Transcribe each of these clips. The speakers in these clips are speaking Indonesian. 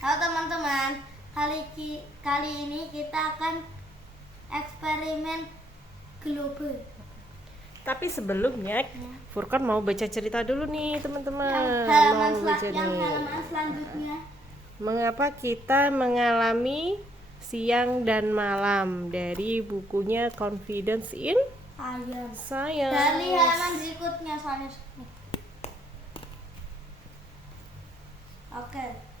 Halo teman-teman, kali ini kita akan eksperimen global. Tapi sebelumnya Furqan mau baca cerita dulu nih teman-teman. Yang halaman selanjutnya. Mengapa kita mengalami siang dan malam, dari bukunya Confidence in Science. Dari halaman berikutnya soalnya. Oke.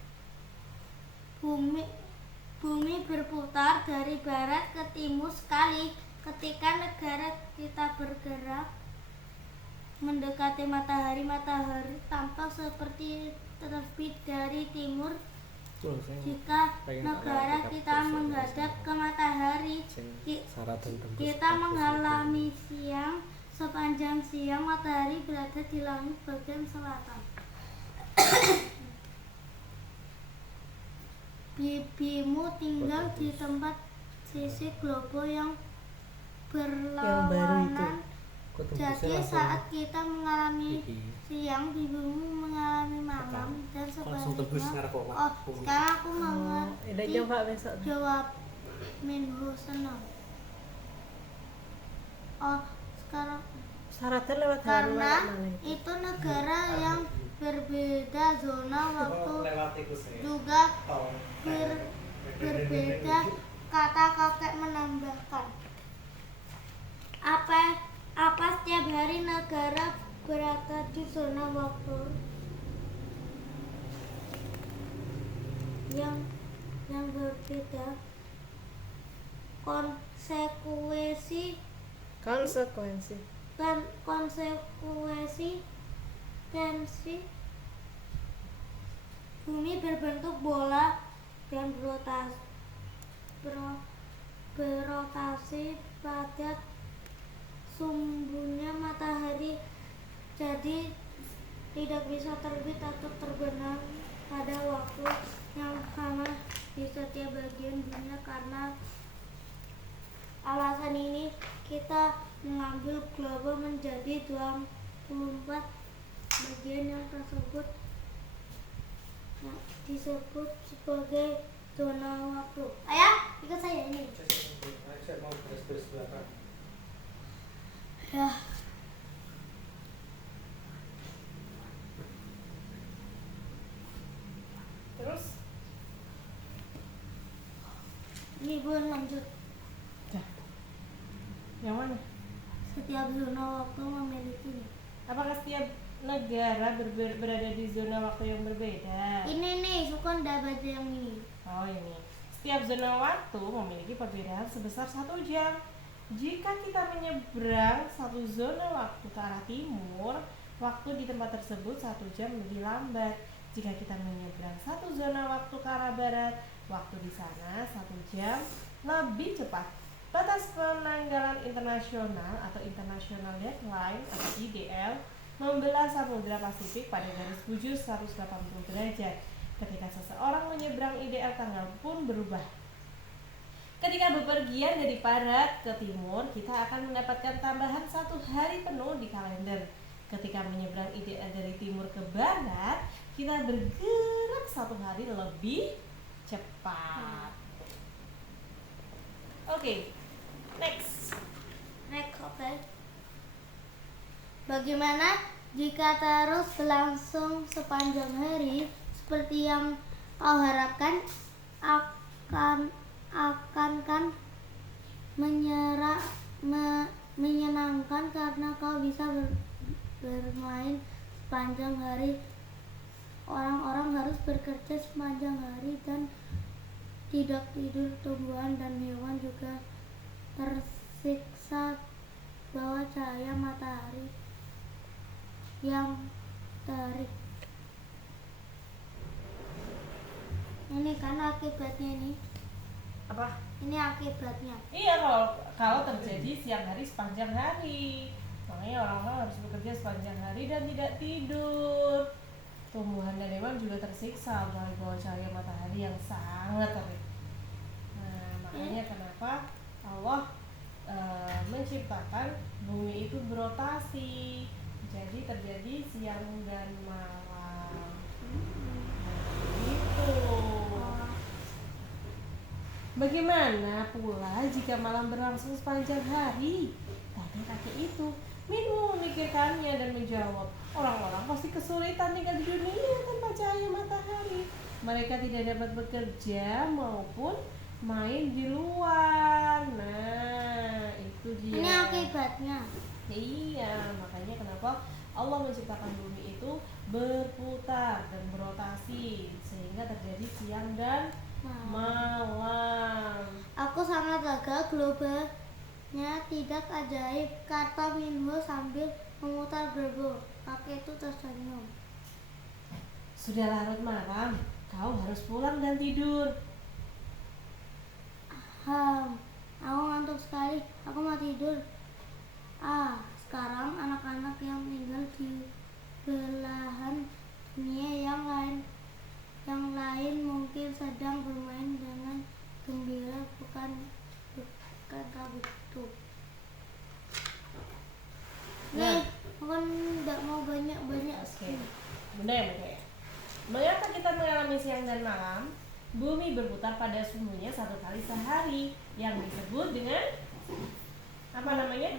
Bumi berputar dari barat ke timur sekali. Ketika negara kita bergerak mendekati matahari, matahari tampak seperti terbit dari timur. Jika negara kita menghadap ke matahari, kita mengalami siang. Sepanjang siang, matahari berada di langit bagian selatan. Bibimu tinggal di tempat sisi globo yang berlawanan. Jadi saat kita mengalami siang, bibimu mengalami malam dan sebaliknya. Sekarang aku mengerti jawab Minho senang. Sekarang karena itu negara yang berbeda, zona waktu juga berbeda, kata kakek menambahkan. Apa setiap hari negara berada di zona waktu yang berbeda? Konsekuensi bumi berbentuk bola dan berotasi pada sumbunya matahari, jadi tidak bisa terbit atau terbenam pada waktu yang sama di setiap bagian dunia. Karena alasan ini, kita mengambil globe menjadi 24 bagian yang tersebut disebut sebagai zona waktu. Ayah, ikut saya ini. Saya mau beres-beres belakang. Ya. Terus Ini belum lanjut. yang mana? Setiap zona waktu memiliki. Apakah setiap negara berada di zona waktu yang berbeda? Ini nih, Sukon udah baca yang ini. Oh ini. Setiap zona waktu memiliki perbedaan sebesar 1 jam. Jika kita menyeberang satu zona waktu ke arah timur, waktu di tempat tersebut 1 jam lebih lambat. Jika kita menyeberang satu zona waktu ke arah barat, waktu di sana 1 jam lebih cepat. Batas penanggalan internasional atau International Deadline atau IDL membelah Samudra Pasifik pada garis bujur 180 derajat. Ketika seseorang menyeberang IDL, tanggal pun berubah. Ketika bepergian dari barat ke timur, kita akan mendapatkan tambahan 1 hari penuh di kalender. Ketika menyeberang IDL dari timur ke barat, kita bergerak 1 hari lebih cepat. Oke. Next. Oke. Bagaimana jika terus berlangsung sepanjang hari seperti yang kau harapkan? Akan menyenangkan karena kau bisa bermain sepanjang hari. Orang-orang harus bekerja sepanjang hari dan tidak tidur. Tumbuhan dan hewan juga tersiksa bawah cahaya matahari yang terik. Ini kan akibatnya ini. Apa? Ini akibatnya. Iya, kalau terjadi siang hari sepanjang hari, makanya orang-orang harus bekerja sepanjang hari dan tidak tidur. Tumbuhan dan hewan juga tersiksa dari bawah cahaya matahari yang sangat terik. Nah, makanya kenapa Allah menciptakan bumi itu berotasi, jadi terjadi siang dan malam. Gitu. Bagaimana pula jika malam berlangsung sepanjang hari? Kakek-kakek itu bingung memikirkannya dan menjawab, orang-orang pasti kesulitan tinggal di dunia tanpa cahaya matahari. Mereka tidak dapat bekerja maupun main di luar. Nah, itu dia. Ini akibatnya. Iya, makanya kenapa Allah menciptakan bumi itu berputar dan berotasi sehingga terjadi siang dan malam. Aku sangat lega globalnya tidak ajaib, kata Minho sambil memutar gerbong. Kakek itu tersenyum. Sudah larut malam, kau harus pulang dan tidur. Aku ngantuk sekali. Aku mau tidur. Sekarang anak-anak yang tinggal di belahan dunia yang lain mungkin sedang bermain dengan gembira, bukan kau begitu. Nih, aku kan nggak mau banyak-banyak. Oke. Bunda ya, Bunda ya. Mengapa kita mengalami siang dan malam? Bumi berputar pada suhunya 1 kali sehari yang disebut dengan apa namanya?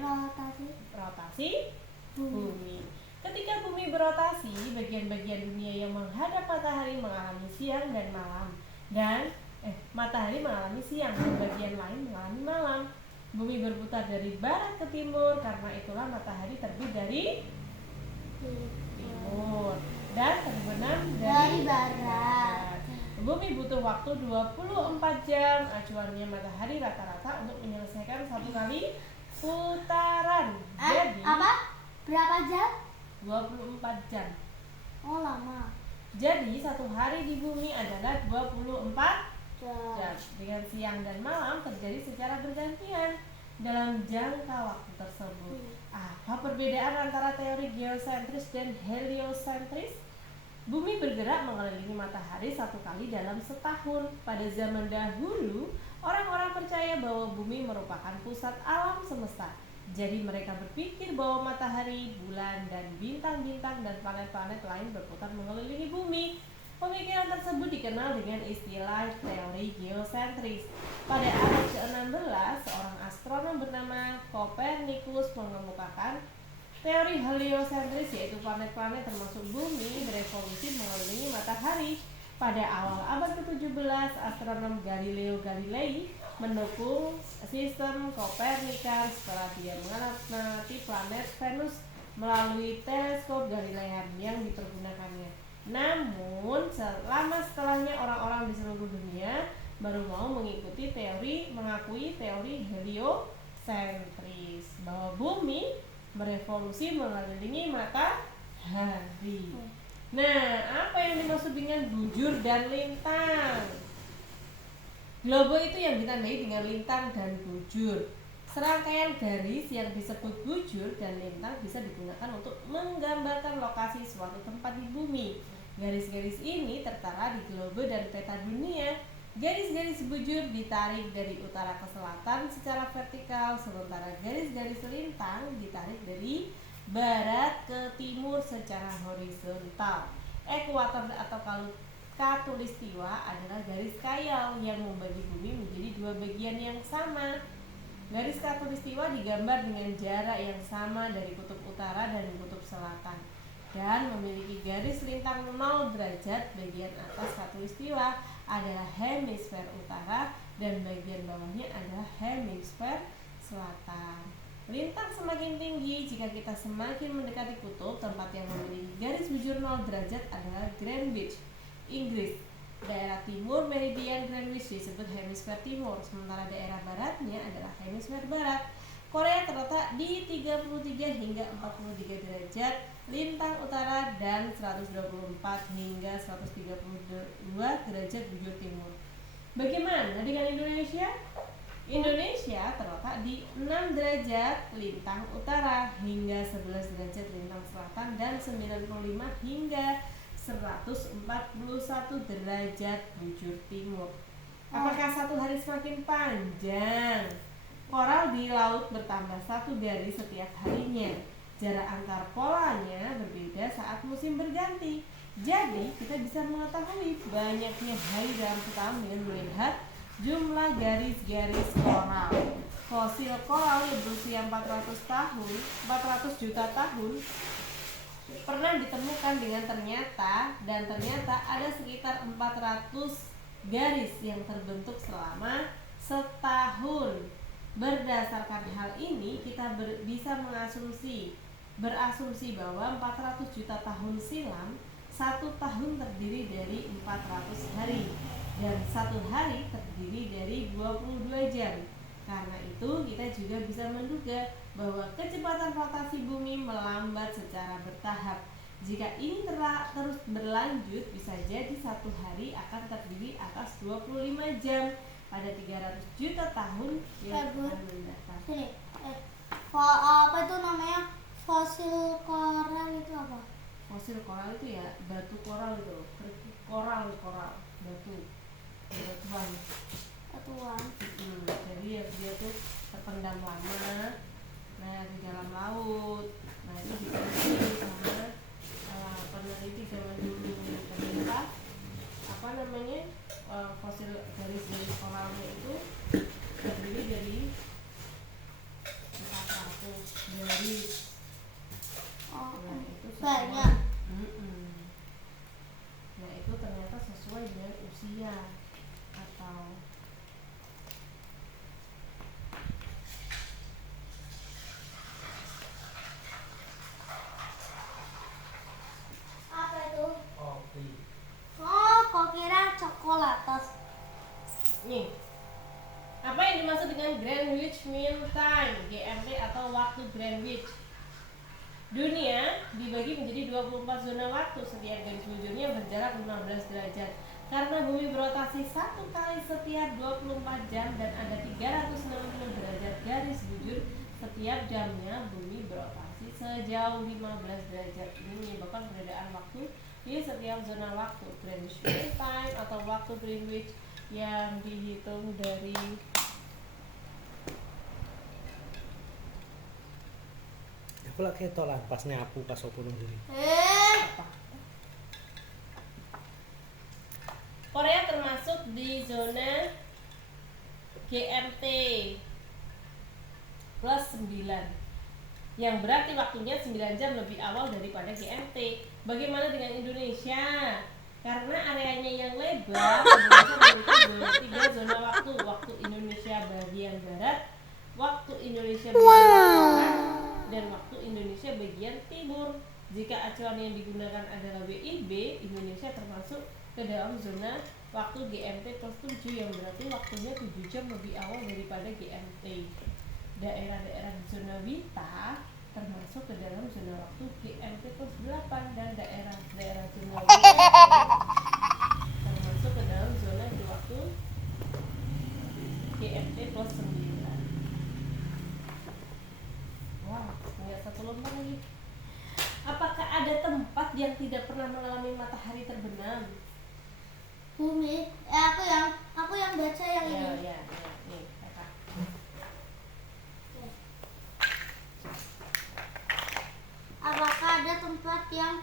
Rotasi bumi. Ketika bumi berotasi, bagian-bagian dunia yang menghadap matahari mengalami siang dan malam, dan matahari mengalami siang dan bagian lain mengalami malam. Bumi berputar dari barat ke timur, karena itulah matahari terbit dari timur dan terbenam dari barat. Bumi butuh waktu 24 jam acuannya matahari rata-rata untuk menyelesaikan 1 kali putaran. Jadi Berapa jam? 24 jam. Oh, lama. Jadi 1 hari di bumi adalah 24 jam. Dengan siang dan malam terjadi secara bergantian dalam jangka waktu tersebut. Apa perbedaan antara teori geosentris dan heliosentris? Bumi bergerak mengelilingi matahari 1 kali dalam setahun. Pada zaman dahulu, orang-orang percaya bahwa bumi merupakan pusat alam semesta. Jadi mereka berpikir bahwa matahari, bulan, dan bintang-bintang dan planet-planet lain berputar mengelilingi bumi. Pemikiran tersebut dikenal dengan istilah teori geosentris. Pada abad ke-16, seorang astronom bernama Copernicus mengemukakan teori heliosentris, yaitu planet-planet termasuk bumi berevolusi mengelilingi matahari. Pada awal abad ke-17, astronom Galileo Galilei mendukung sistem Kopernikus setelah dia mengamati planet Venus melalui teleskop Galilean yang dipergunakannya. Namun, setelahnya orang-orang di seluruh dunia baru mau mengakui teori heliosentris, bahwa bumi berevolusi mengelilingi matahari. Nah, apa yang dimaksud dengan bujur dan lintang? Globe itu yang ditandai dengan lintang dan bujur. Serangkaian garis yang disebut bujur dan lintang bisa digunakan untuk menggambarkan lokasi suatu tempat di bumi. Garis-garis ini tertera di globe dan peta dunia. Garis-garis bujur ditarik dari utara ke selatan secara vertikal, sementara garis-garis lintang ditarik dari barat ke timur secara horizontal. Ekuator atau Khatulistiwa adalah garis khayal yang membagi bumi menjadi 2 bagian yang sama. Garis Khatulistiwa digambar dengan jarak yang sama dari kutub utara dan kutub selatan dan memiliki garis lintang 0 derajat. Bagian atas Khatulistiwa adalah hemisfer utara dan bagian bawahnya adalah hemisfer selatan. Lintang semakin tinggi jika kita semakin mendekati kutub. Tempat yang memiliki garis bujur 0 derajat adalah Greenwich, Inggris. Daerah timur meridian Greenwich disebut hemisfer timur, sementara daerah baratnya adalah hemisfer barat. Korea terletak di 33 hingga 43 derajat lintang utara dan 124 hingga 132 derajat bujur timur. Bagaimana dengan Indonesia? Indonesia terletak di 6 derajat lintang utara hingga 11 derajat lintang selatan dan 95 hingga 141 derajat bujur timur. Apakah 1 hari semakin panjang? Koral di laut bertambah 1 garis setiap harinya. Jarak antar polanya berbeda saat musim berganti. Jadi kita bisa mengetahui banyaknya hari dalam setahun dengan melihat Jumlah garis-garis koral. Fosil koral yang berusia 400 juta tahun pernah ditemukan dengan ternyata ada sekitar 400 garis yang terbentuk selama setahun. Berdasarkan hal ini kita bisa berasumsi bahwa 400 juta tahun silam satu tahun terdiri dari 400 hari dan satu hari terdiri dari 22 jam. Karena itu kita juga bisa menduga bahwa kecepatan rotasi bumi melambat secara bertahap. Jika ini terus berlanjut, bisa jadi satu hari akan terdiri atas 25 jam pada 300 juta tahun yang akan mendatang. Apa itu namanya? Fosil koral itu apa? Fosil koral itu ya batu koral itu, koral batuan. Jadi ya dia tuh terpendam lama, nah di dalam laut. Nah itu diteliti sama peneliti zaman dulu. Ternyata fosil garis-garis koralnya itu terdiri dari 400 garis. Nah itu banyak. Nah itu ternyata sesuai dengan usia atau Apa itu? Kopi. Oh, kok kira coklatos. nih. Apa yang dimaksud dengan Greenwich Mean Time, GMT atau waktu Greenwich? Dunia dibagi menjadi 24 zona waktu. Setiap garis bujurnya berjarak 15 derajat. Karena bumi berotasi satu kali setiap 24 jam dan ada 360 derajat garis bujur setiap jamnya, bumi berotasi sejauh 15 derajat. Ini menyebabkan perbedaan waktu di setiap zona waktu. Greenwich Mean Time atau waktu Greenwich yang dihitung dari Aku lagi tolan pas nyapu pas opo nang sini. Korea termasuk di zona GMT plus 9 yang berarti waktunya 9 jam lebih awal daripada GMT. Bagaimana dengan Indonesia? Karena areanya yang lebar, Indonesia memiliki 3 zona waktu. Waktu Indonesia bagian barat, waktu Indonesia bagian tengah, dan waktu Indonesia bagian timur. Jika acuan yang digunakan adalah WIB, Indonesia termasuk ke dalam zona waktu GMT plus 7 yang berarti waktunya 7 jam lebih awal daripada GMT. Daerah-daerah zona WITA termasuk ke dalam zona waktu GMT plus 8 dan daerah-daerah zona WITA termasuk ke dalam zona waktu GMT plus 9. Wah, tinggal satu lembar lagi. Apakah ada tempat yang tidak pernah mengalami matahari terbenam? Bumi. Aku yang baca yang ini. Ya, nih, kakak. Apakah ada tempat yang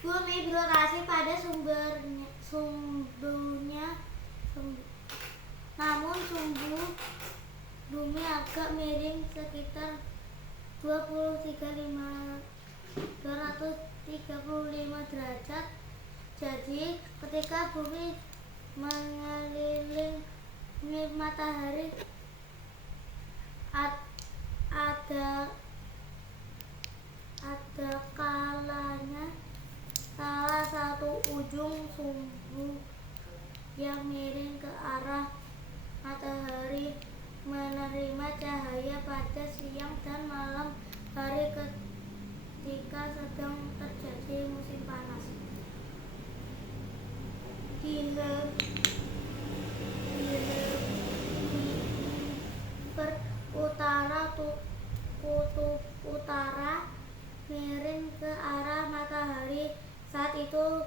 bumi berotasi pada sumbunya, namun sumbu bumi agak miring sekitar 235 derajat. Jadi ketika bumi mengelilingi matahari ada kalanya salah satu ujung sumbu yang miring ke arah matahari menerima cahaya pada siang dan malam hari ketika sedang terjadi musim panas. Di utara kutub utara miring ke arah matahari. Saat itu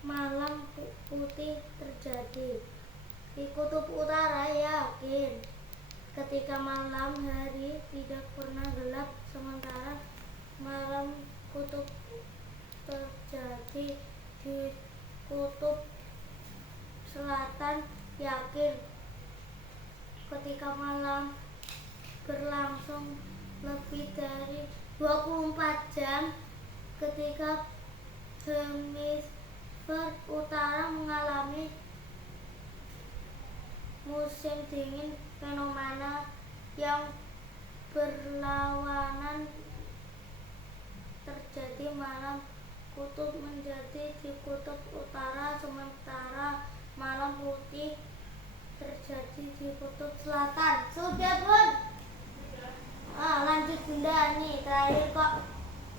malam putih terjadi. Di kutub utara yakin ketika malam hari tidak pernah gelap, sementara malam kutub terjadi di kutub selatan yakin ketika malam berlangsung lebih dari 24 jam, ketika hemisfer utara mengalami musim dingin, fenomena yang berlawanan terjadi. Malam kutub menjadi di kutub utara, sementara malam putih terjadi di kutub selatan. Sudah, Bun? Lanjut Bunda, nih terakhir kok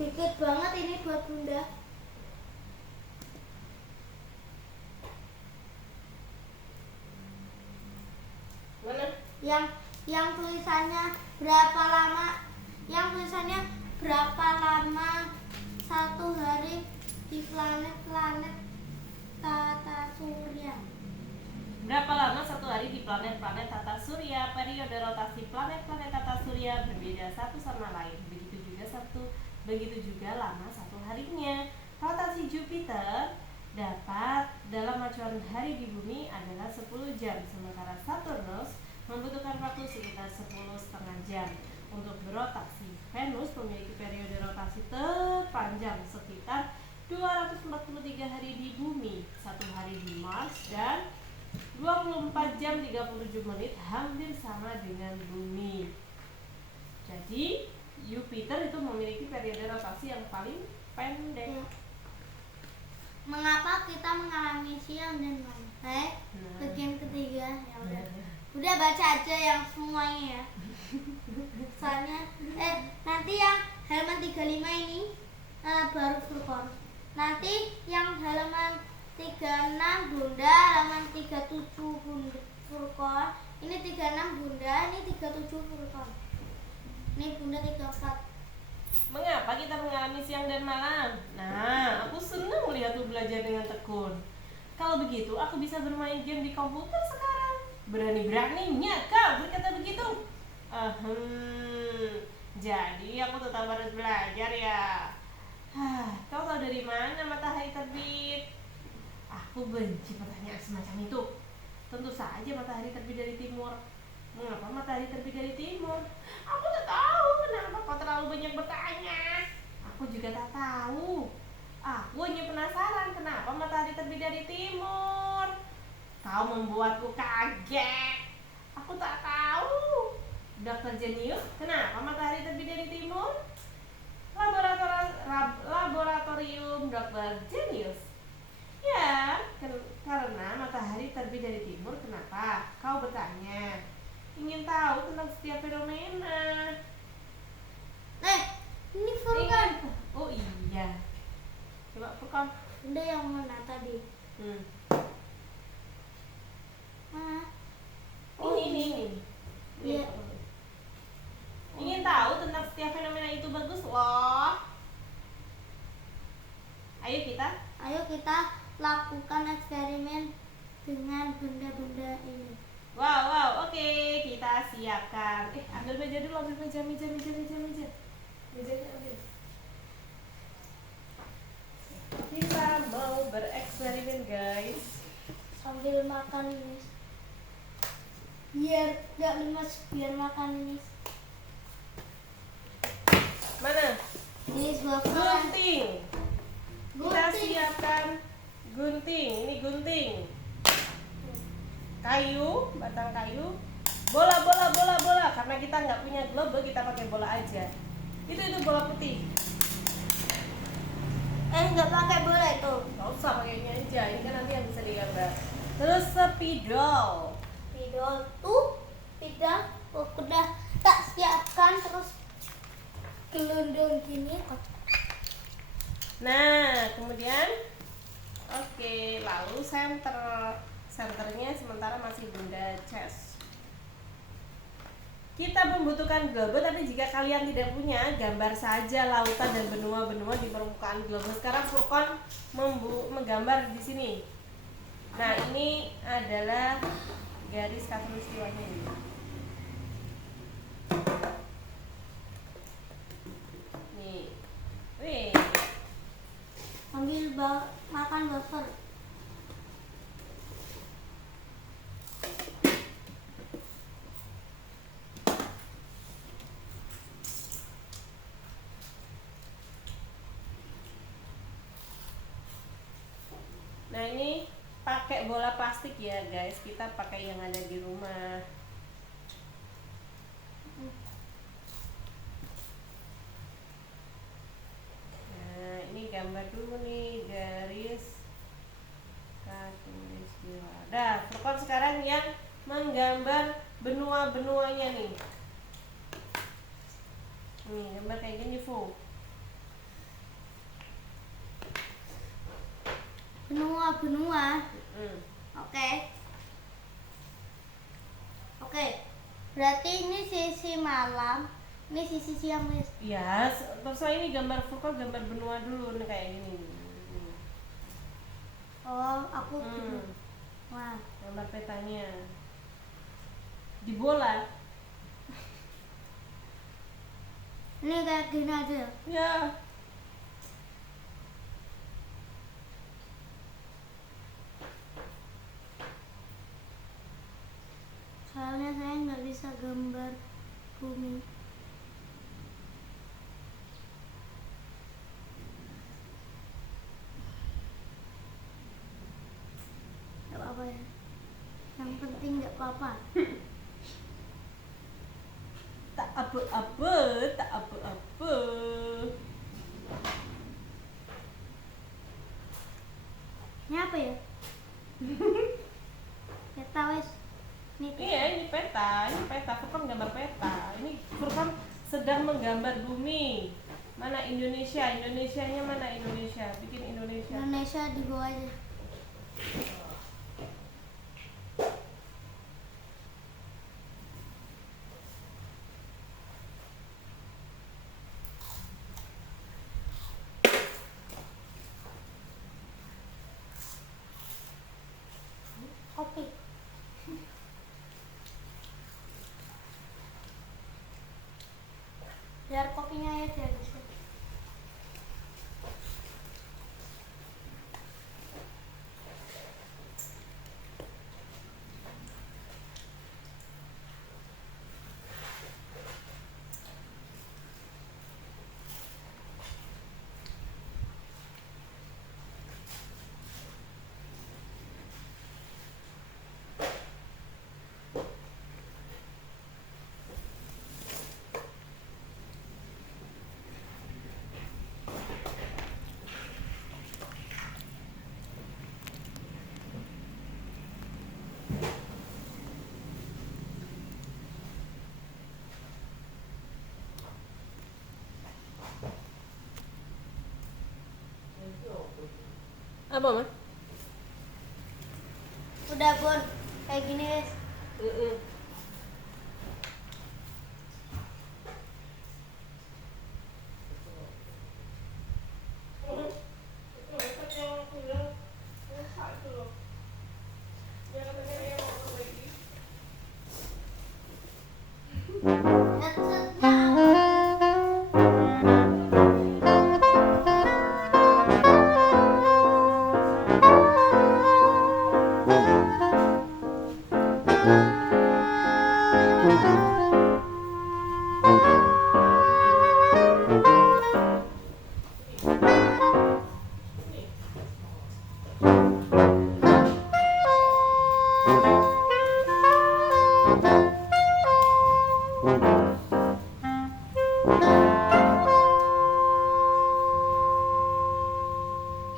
dikit banget ini buat Bunda. Mana? Yang tulisannya berapa lama? Yang tulisannya berapa lama satu hari di planet-planet tata surya? Berapa lama satu hari di planet-planet tata surya? Periode rotasi planet-planet tata surya berbeda satu sama lain. Begitu juga lama satu harinya. Rotasi Jupiter dapat dalam acuan hari di bumi adalah 10 jam, sementara Saturnus membutuhkan waktu sekitar 10,5 jam untuk berotasi. Venus memiliki periode rotasi terpanjang sekitar 243 hari di bumi, 1 hari di Mars, dan 24 jam 37 menit, hampir sama dengan bumi. Jadi Jupiter itu memiliki periode rotasi yang paling pendek. Mengapa kita mengalami siang dan malam? Bagian ketiga. Ya udah. Nah. Udah baca aja yang semuanya ya. Soalnya nanti yang halaman 35 ini baru Furqan. Nanti yang halaman 36 Bunda, halaman 37 Bunda Furqan. Ini 36 Bunda, ini 37 Furqan. Ini Bunda 34. Mengapa kita mengalami siang dan malam? Nah, aku senang melihat lu belajar dengan tekun. Kalau begitu, aku bisa bermain game di komputer sekarang. Berani-beraninya kau berkata begitu. Jadi aku tetap harus belajar ya. Kau tahu dari mana matahari terbit? Aku benci pertanyaan semacam itu. Tentu saja matahari terbit dari timur. Mengapa matahari terbit dari timur? Aku tak tahu. Kenapa kau terlalu banyak bertanya? Aku juga tak tahu. Aku hanya penasaran kenapa matahari terbit dari timur. Kau membuatku kaget. Aku tak tahu. Dr. Jenius, kenapa matahari terbit dari timur? Laboratorium Dr. Jenius. Ya, karena matahari terbit dari timur. Kenapa? Kau bertanya. Ingin tahu tentang setiap fenomena. Ini Furqan. Oh iya. Coba Furqan. Bunda yang mana tadi? Ini. Iya. Ingin tahu tentang setiap fenomena itu bagus loh. Ayo kita lakukan eksperimen dengan benda-benda ini. Wow, oke, kita siapkan. Ambil meja dulu, ambil meja. Mejanya ambil. Kita mau bereksperimen, guys. Sambil makan ini. Biar gak lemas, biar makan ini. Mana? Ini sebuah Gunting. Kita siapkan gunting. Ini gunting. Kayu, batang kayu. Bola. Karena kita nggak punya globe, kita pakai bola aja. Itu bola putih. Nggak pakai bola itu. Nggak usah pakainya aja. Ini kan nanti yang bisa digambar. Terus spidol. Tidak. Udah tak siapkan, terus gelundung gini. Nah, kemudian oke, lalu senternya sementara masih Bunda Ces. Kita membutuhkan globe, tapi jika kalian tidak punya, gambar saja lautan dan benua-benua di permukaan globe. Sekarang Furqan menggambar di sini. Nah, ini adalah garis khatulistiwanya ini. Nih. Wih. Ambil makan buffer. Nah ini pakai bola plastik ya guys, kita pakai yang ada di rumah. Nah ini gambar dulu nih, garis katulistiwa. Dah, Furqan sekarang yang menggambar benua-benuanya nih. Nih gambar kayak gini Fu. Benua. Oke. Berarti ini sisi malam, ini sisi siang, Miss. Ya, terus ini gambar Furqan, gambar benua dulu nih kayak gini. Oh, aku benua. Gambar petanya di bola. Ini kayak gini aja. Ya. Soalnya saya nggak bisa gambar bumi. Nggak apa-apa ya. Yang penting nggak apa-apa. Tak apa-apa. Ini apa ya? Peta wes. Iya, ini peta. Furqan gambar peta. Ini Furqan sedang menggambar bumi. Mana Indonesia? Indonesianya mana Indonesia? Bikin Indonesia. Indonesia di bawah aja. Kopi. Biar kopinya ya dia bisa. Apa, Ma? Udah Bun, kayak gini guys.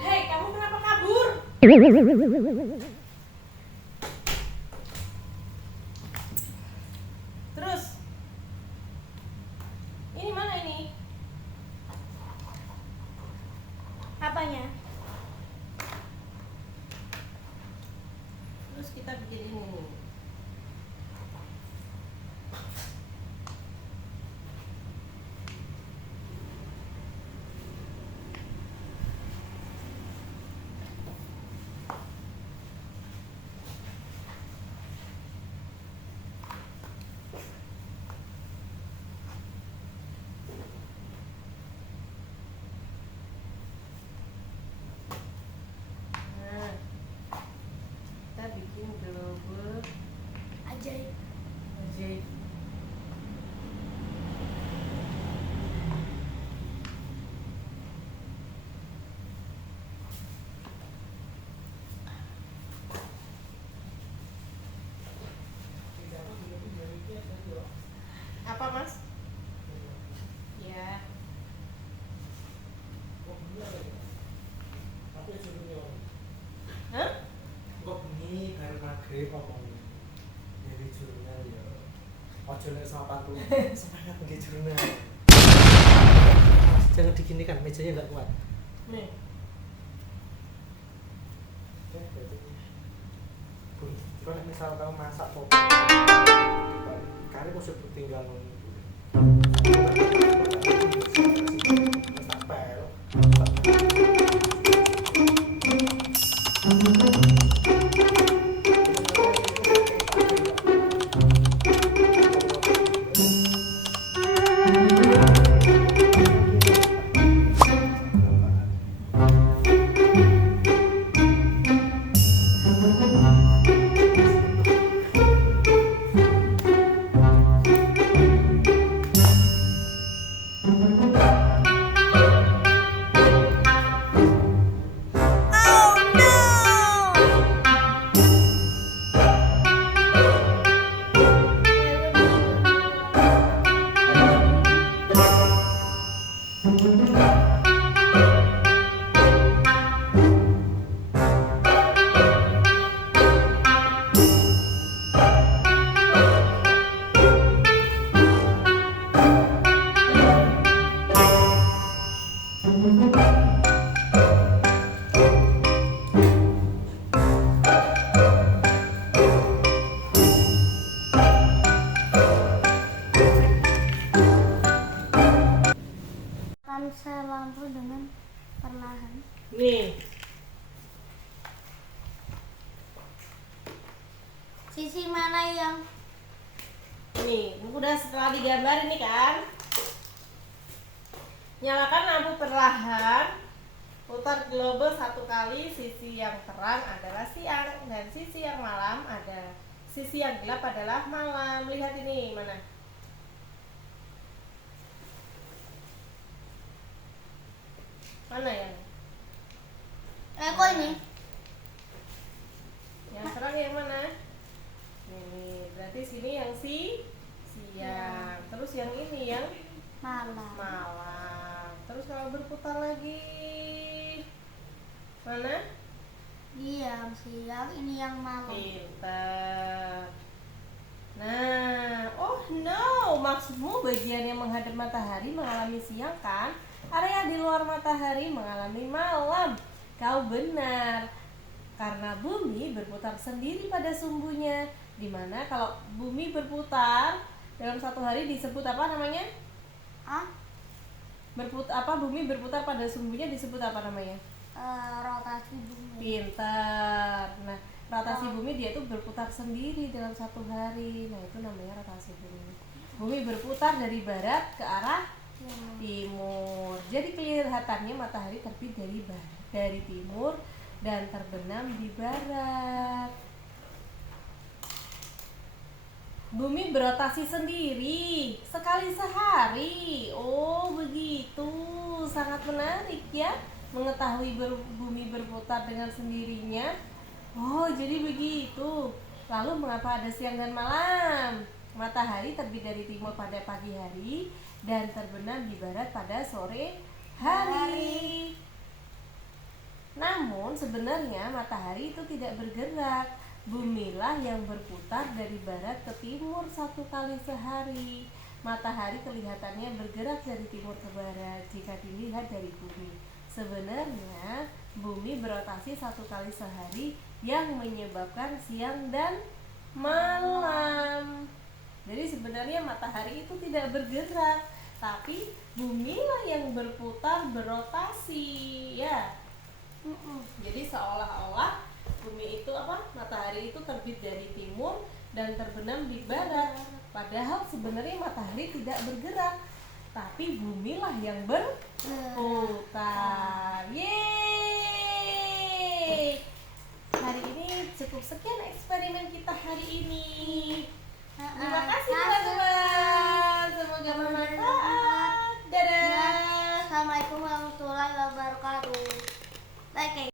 Hei, kamu kenapa kabur? Terus ini mana ini? Apanya? Terus kita bikin ini nih. Nah, kita bikin global Ajaib. ajaib. Jadi ngomong dari jurnal ya. Ojo nek sama pantu. Semangat nggih jurnal. Mas, jangan diginikan, mejanya nggak kuat. Nih. Kalau misal kamu masak kopi, kari mesti tinggal sel lampu dengan perlahan. Nih. Sisi mana yang Nih, udah setelah digambar ini kan. Nyalakan lampu perlahan. Putar globe 1 kali. Sisi yang terang adalah siang dan sisi yang malam adalah sisi yang gelap adalah malam. Lihat ini mana? Mana yang? kok ini? Yang terang yang mana? Ini berarti sini yang siang. Terus yang ini yang Malam. malam. Terus kalau berputar lagi mana? Iya, siang, ini yang malam. Pintar. Nah, oh no, maksudmu bagian yang menghadap matahari mengalami siang kan? Area di luar matahari mengalami malam. Kau benar. Karena bumi berputar sendiri pada sumbunya. Dimana kalau bumi berputar dalam 1 hari disebut apa namanya? Bumi berputar pada sumbunya disebut apa namanya? Rotasi bumi. Pintar. Nah, rotasi bumi dia itu berputar sendiri dalam 1 hari. Nah, itu namanya rotasi bumi. Bumi berputar dari barat ke arah timur. Jadi kelihatannya matahari terbit dari timur dan terbenam di barat. Bumi berotasi sendiri sekali sehari. Oh, begitu. Sangat menarik ya mengetahui bumi berputar dengan sendirinya. Oh, jadi begitu. Lalu mengapa ada siang dan malam? Matahari terbit dari timur pada pagi hari dan terbenam di barat pada sore hari. Namun sebenarnya matahari itu tidak bergerak. Bumilah yang berputar dari barat ke timur 1 kali sehari. Matahari kelihatannya bergerak dari timur ke barat jika dilihat dari bumi. Sebenarnya bumi berotasi 1 kali sehari yang menyebabkan siang dan malam. Jadi sebenarnya matahari itu tidak bergerak, tapi bumilah yang berputar, berotasi, ya. Jadi seolah-olah bumi itu matahari itu terbit dari timur dan terbenam di barat. Padahal sebenarnya matahari tidak bergerak, tapi bumilah yang berputar. Yeay! Hari ini cukup sekian eksperimen kita hari ini. Terima kasih teman-teman. Semoga bermanfaat. Dadah. Assalamualaikum warahmatullahi wabarakatuh. Like